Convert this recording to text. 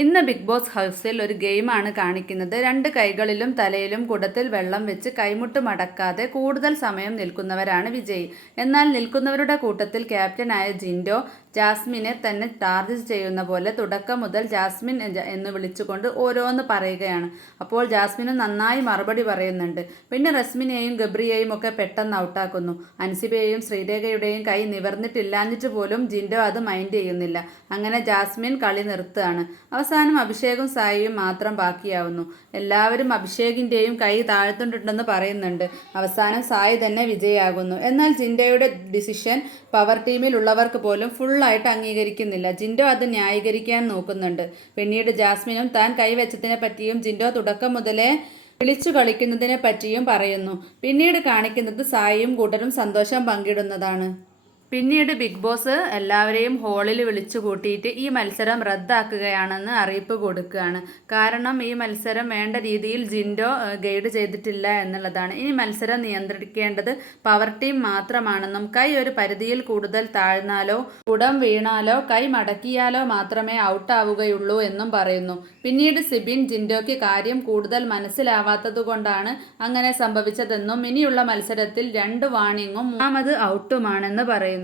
ഇന്ന് big boss ഹൗസിൽ ഒരു ഗെയിമാണ് കാണിക്കുന്നത്. 2 കൈകളിലും തലയിലും കുടത്തിൽ വെള്ളം വെച്ച് കൈമുട്ട് മടക്കാതെ കൂടുതൽ സമയം നിൽക്കുന്നവരാണ് വിജയി. എന്നാൽ നിൽക്കുന്നവരുടെ കൂട്ടത്തിൽ ക്യാപ്റ്റനായ ജിൻഡോ ജാസ്മിനെ തന്നെ ടാർഗറ്റ് ചെയ്യുന്ന പോലെ തുടക്കം മുതൽ ജാസ്മിൻ എന്ന് വിളിച്ചുകൊണ്ട് ഓരോന്ന് പറയുകയാണ്. അപ്പോൾ ജാസ്മിനും നന്നായി മറുപടി പറയുന്നുണ്ട്. പിന്നെ റസ്മിനെയും ഗബ്രിയെയും ഒക്കെ പെട്ടെന്ന് ഔട്ടാക്കുന്നു. അൻസിബയെയും ശ്രീരേഖയുടെയും കൈ നിവർന്നിട്ടില്ലാഞ്ഞിട്ട് പോലും ജിൻഡോ അത് മൈൻഡ് ചെയ്യുന്നില്ല. അങ്ങനെ ജാസ്മിൻ കളി നിർത്തുകയാണ്. അവസാനം അഭിഷേകും സായിയും മാത്രം ബാക്കിയാവുന്നു. എല്ലാവരും അഭിഷേകിൻ്റെയും കൈ താഴ്ത്തുന്നുണ്ടെന്ന് പറയുന്നുണ്ട്. അവസാനം സായി തന്നെ വിജയിയാകുന്നു. എന്നാൽ ജിൻഡോയുടെ ഡിസിഷൻ പവർ ടീമിലുള്ളവർക്ക് പോലും ഫുള്ളായിട്ട് അംഗീകരിക്കുന്നില്ല. ജിൻഡോ അത് ന്യായീകരിക്കാൻ നോക്കുന്നുണ്ട്. പിന്നീട് ജാസ്മിനും താൻ കൈവച്ചതിനെ പറ്റിയും ജിൻഡോ തുടക്കം മുതലേ വിളിച്ചു കളിക്കുന്നതിനെ പറ്റിയും പറയുന്നു. പിന്നീട് കാണിക്കുന്നത് സായിയും കൂട്ടരും സന്തോഷം പങ്കിടുന്നതാണ്. പിന്നീട് ബിഗ് ബോസ് എല്ലാവരെയും ഹാളിൽ വിളിച്ചു കൂട്ടിയിട്ട് ഈ മത്സരം റദ്ദാക്കുകയാണെന്ന് അറിയിപ്പ് കൊടുക്കുകയാണ്. കാരണം ഈ മത്സരം വേണ്ട രീതിയിൽ ജിൻഡോ ഗൈഡ് ചെയ്തിട്ടില്ല എന്നുള്ളതാണ്. ഈ മത്സരം നിയന്ത്രിക്കേണ്ടത് പവർ ടീം മാത്രമാണെന്നും കൈ ഒരു പരിധിയിൽ കൂടുതൽ താഴ്ന്നാലോ കുടം വീണാലോ കൈ മടക്കിയാലോ മാത്രമേ ഔട്ടാവുകയുള്ളൂ എന്നും പറയുന്നു. പിന്നീട് സിബിൻ ജിൻഡോയ്ക്ക് കാര്യം കൂടുതൽ മനസ്സിലാവാത്തതുകൊണ്ടാണ് അങ്ങനെ സംഭവിച്ചതെന്നും ഇനിയുള്ള മത്സരത്തിൽ 2 വാണിങ്ങും 3ാമത് ഔട്ടുമാണെന്ന് പറയുന്നു.